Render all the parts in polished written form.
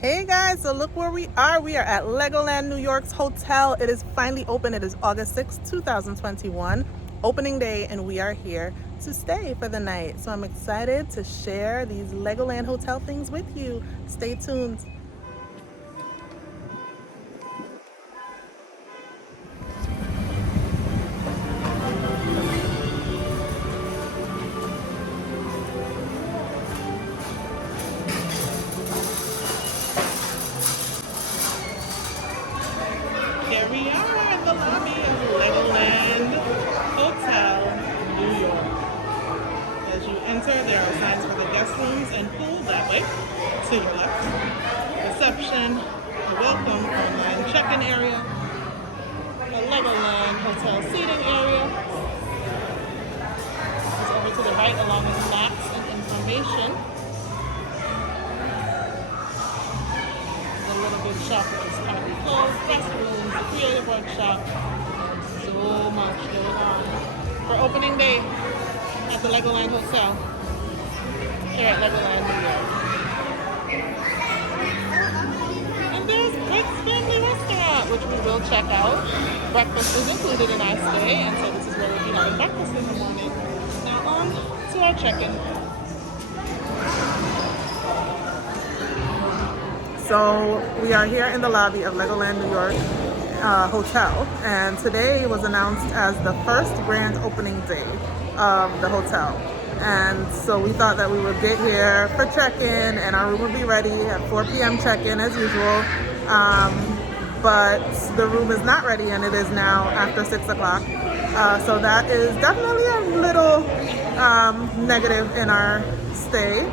Hey guys, so look where we are. We are at Legoland New York's hotel. It is finally open. It is August 6th, 2021, opening day, and we are here to stay for the night. So I'm excited to share these Legoland hotel things with you. Stay tuned. Here we are in the lobby of Legoland Hotel New York. As you enter, there are signs for the guest rooms and pool that way to your left. Reception, a welcome online check-in area, a Legoland Hotel seating area. This is over to the right along with maps and information. The little big shop which is currently closed, restrooms, the creative workshop, and so much going on for opening day at the Legoland Hotel here at Legoland New York. And there's Rick's Family Restaurant, which we will check out. Breakfast is included in our stay, and so this is where we'll be having breakfast in the morning. Now on to our check-in. So we are here in the lobby of Legoland New York Hotel, and today was announced as the first grand opening day of the hotel. And so we thought that we would get here for check-in and our room would be ready at 4 p.m. check-in as usual. But the room is not ready and it is now after 6 o'clock. So that is definitely a little negative in our stay.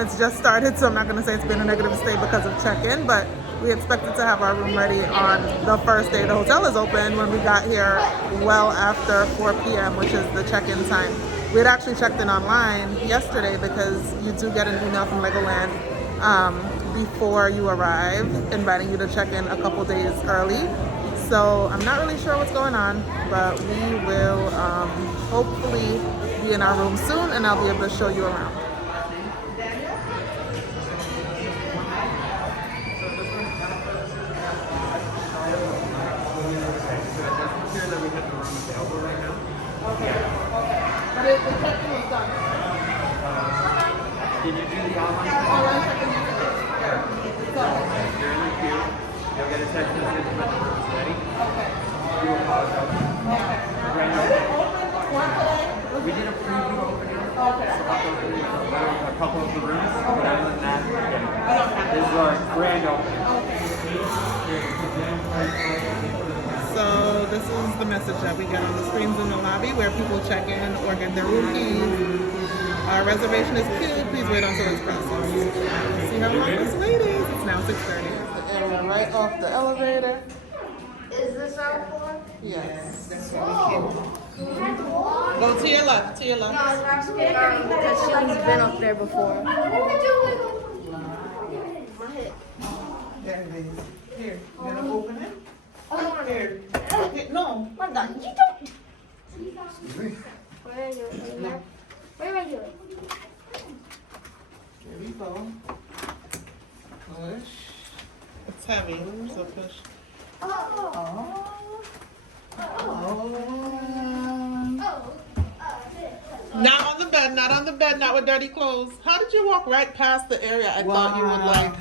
It's just started, so I'm not going to say it's been a negative stay because of check-in, but we expected to have our room ready on the first day the hotel is open when we got here well after 4 p.m., which is the check-in time. We had actually checked in online yesterday because you do get an email from Legoland before you arrive inviting you to check in a couple days early. So I'm not really sure what's going on, but we will hopefully be in our room soon and I'll be able to show you around. But the check-in was done. Did you do the online? Online check-in yesterday. So, You're in the queue. You'll get a text message when the room's ready. okay. You will pause out. Okay. Grand Open opening. one today? We did a preview opening. Okay. A couple of the rooms. But other than that, this is our grand opening. So this is the message that we get on the screens in the lobby where people check in or get their room keys. Our reservation is queued. Please wait until it's processed. See how long this wait is. It's now 6:30. The area right off the elevator. Is this our floor? Yes. Oh. Go to your left. To your No, left. I was asking because she's been up there before. My hip. There it is. Here. You gonna open it? Oh, Here. No. I'm done. You don't. Where are you? Where are you? Here we go. Push. It's heavy, so push. Oh. Not on the bed, not on the bed, not with dirty clothes. How did you walk right past the area I thought you would like?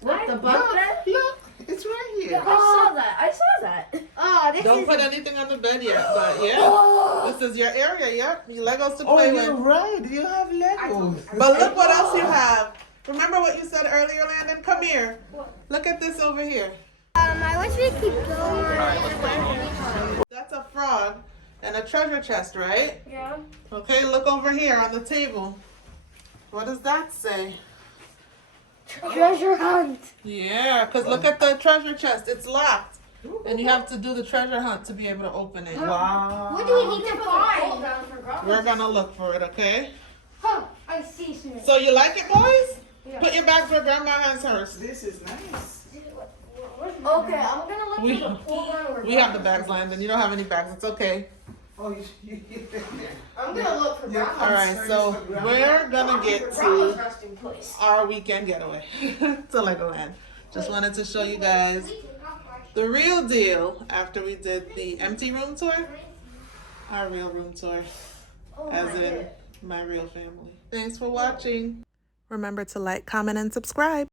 What, the bunk bed? Look, it's right here. I saw that. I saw that. Oh, this Don't is. put anything on the bed yet, but yeah. This is your area, yep. Your Legos to play with. Right, you have Legos. But look what else you have. Remember what you said earlier, Landon? Come here. Look at this over here. I wish we could go. That's a frog and a treasure chest, right? Yeah. Okay, look over here on the table. What does that say? Treasure hunt. Yeah, because look at the treasure chest. It's locked. And you have to do the treasure hunt to be able to open it. Wow. What do we need to find? We're going to look for it, okay? Huh, I see something. So you like it, boys? Yeah. Put your bags where Grandma has hers. This is nice. Okay, I'm gonna look We- for the pool one. We have the bags, Landon. You don't have any bags. It's okay. Oh, I'm gonna look for Grandma's. All right, so we're gonna get Grandma's to resting place. our weekend getaway to Legoland. Just wanted to show you guys the real deal after we did the empty room tour. Our real room tour, as in my real family. Thanks for watching. Remember to like, comment, and subscribe.